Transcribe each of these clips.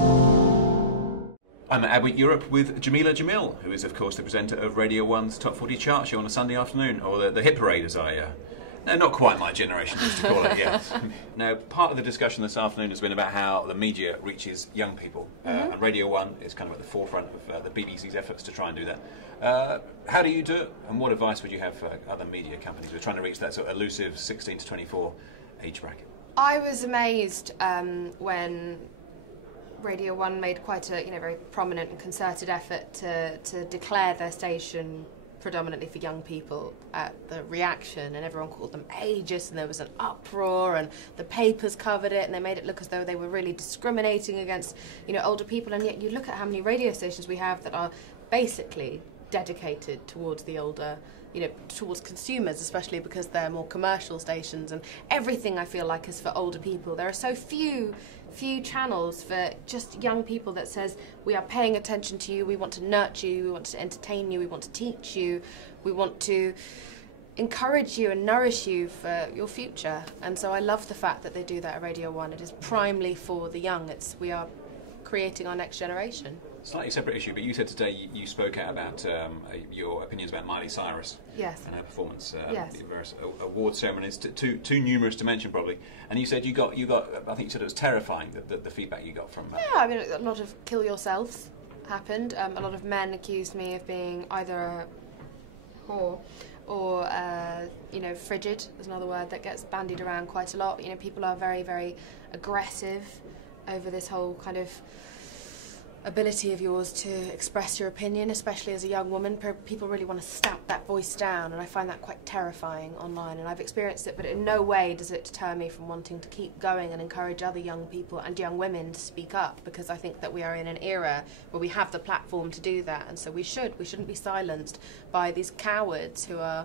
I'm at Adweek Europe with Jamila Jamil, who is, of course, the presenter of Radio 1's Top 40 Chart Show on a Sunday afternoon, or the Hit Parade, as no, not quite my generation used to call it, yes. Now, part of the discussion this afternoon has been about how the media reaches young people, and Radio 1 is kind of at the forefront of the BBC's efforts to try and do that. How do you do it, and what advice would you have for other media companies who are trying to reach that sort of elusive 16 to 24 age bracket? I was amazed when Radio 1 made quite a very prominent and concerted effort to declare their station predominantly for young people at the reaction, and everyone called them ageist, and there was an uproar, and the papers covered it, and they made it look as though they were really discriminating against older people. And yet you look at how many radio stations we have that are basically dedicated towards the older, towards consumers, especially because they're more commercial stations, and everything I feel like is for older people. There are so few channels for just young people that says we are paying attention to you, we want to nurture you, we want to entertain you, we want to teach you, we want to encourage you and nourish you for your future. And so I love the fact that they do that at Radio 1. It is primarily for the young. We are creating our next generation. Slightly separate issue, but you said today you spoke out about your opinions about Miley Cyrus. Yes. And her performance yes. at various award ceremonies, too numerous to mention probably. And you said you got. I think you said it was terrifying the feedback you got from. Yeah, I mean, a lot of kill yourselves happened. A lot of men accused me of being either a whore or frigid is another word that gets bandied around quite a lot. People are very, very aggressive over this whole kind of ability of yours to express your opinion, especially as a young woman. People really want to stamp that voice down, and I find that quite terrifying online, and I've experienced it, but in no way does it deter me from wanting to keep going and encourage other young people and young women to speak up, because I think that we are in an era where we have the platform to do that, and so we shouldn't be silenced by these cowards who are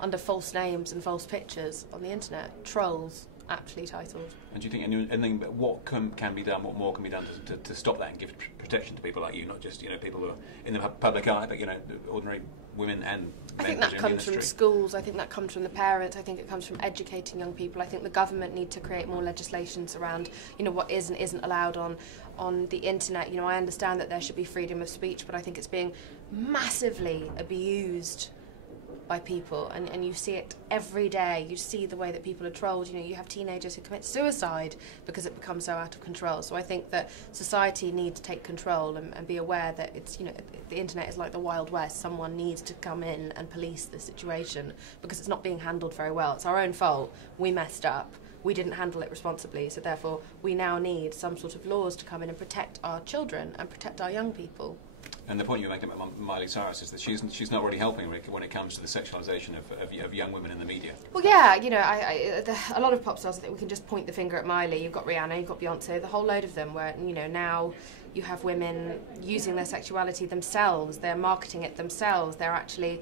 under false names and false pictures on the internet, trolls, aptly titled. And do you think anything, what can be done, what more can be done to stop that and give protection to people like you, not just people who are in the public eye, but ordinary women and I think that comes from schools, I think that comes from the parents, I think it comes from educating young people. I think the government need to create more legislations around what is and isn't allowed on the internet. I understand that there should be freedom of speech, but I think it's being massively abused by people, and you see it every day. You see the way that people are trolled. You have teenagers who commit suicide because it becomes so out of control. So I think that society needs to take control and be aware that it's the internet is like the Wild West. Someone needs to come in and police the situation because it's not being handled very well. It's our own fault. We messed up. We didn't handle it responsibly. So therefore, we now need some sort of laws to come in and protect our children and protect our young people. And the point you're making about Miley Cyrus is that she's not really helping when it comes to the sexualisation of young women in the media. Well, yeah, a lot of pop stars, I think we can just point the finger at Miley. You've got Rihanna, you've got Beyonce, the whole load of them, where now you have women using their sexuality themselves, they're marketing it themselves, they're actually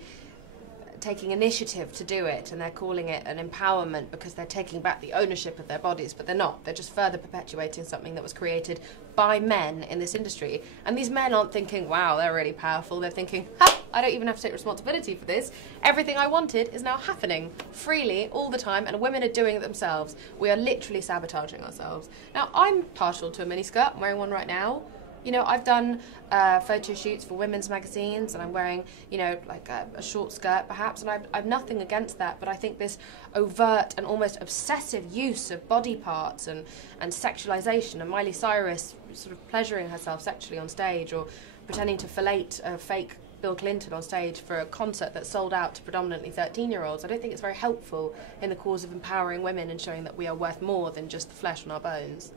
taking initiative to do it, and they're calling it an empowerment because they're taking back the ownership of their bodies, but they're not. They're just further perpetuating something that was created by men in this industry. And these men aren't thinking, wow, they're really powerful. They're thinking, I don't even have to take responsibility for this. Everything I wanted is now happening freely all the time, and women are doing it themselves. We are literally sabotaging ourselves. Now, I'm partial to a miniskirt. I'm wearing one right now. I've done photo shoots for women's magazines, and I'm wearing, like a short skirt perhaps, and I've nothing against that, but I think this overt and almost obsessive use of body parts and sexualization, and Miley Cyrus sort of pleasuring herself sexually on stage, or pretending to fellate a fake Bill Clinton on stage for a concert that sold out to predominantly 13-year-olds, I don't think it's very helpful in the cause of empowering women and showing that we are worth more than just the flesh on our bones.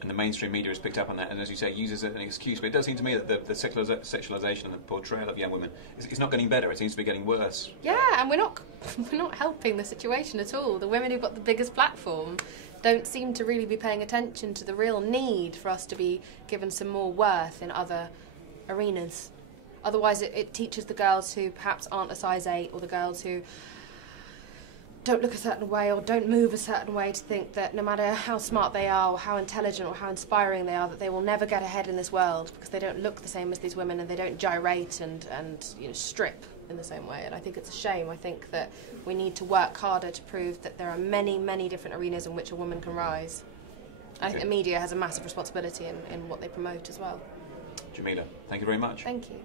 And the mainstream media has picked up on that, and as you say, uses it as an excuse. But it does seem to me that the sexualisation and the portrayal of young women is not getting better. It seems to be getting worse. Yeah, and we're not helping the situation at all. The women who've got the biggest platform don't seem to really be paying attention to the real need for us to be given some more worth in other arenas. Otherwise, it teaches the girls who perhaps aren't a size 8, or the girls who don't look a certain way or don't move a certain way, to think that no matter how smart they are or how intelligent or how inspiring they are, that they will never get ahead in this world because they don't look the same as these women, and they don't gyrate and strip in the same way. And I think it's a shame. I think that we need to work harder to prove that there are many, many different arenas in which a woman can rise. I think the media has a massive responsibility in what they promote as well. Jamila, thank you very much. Thank you.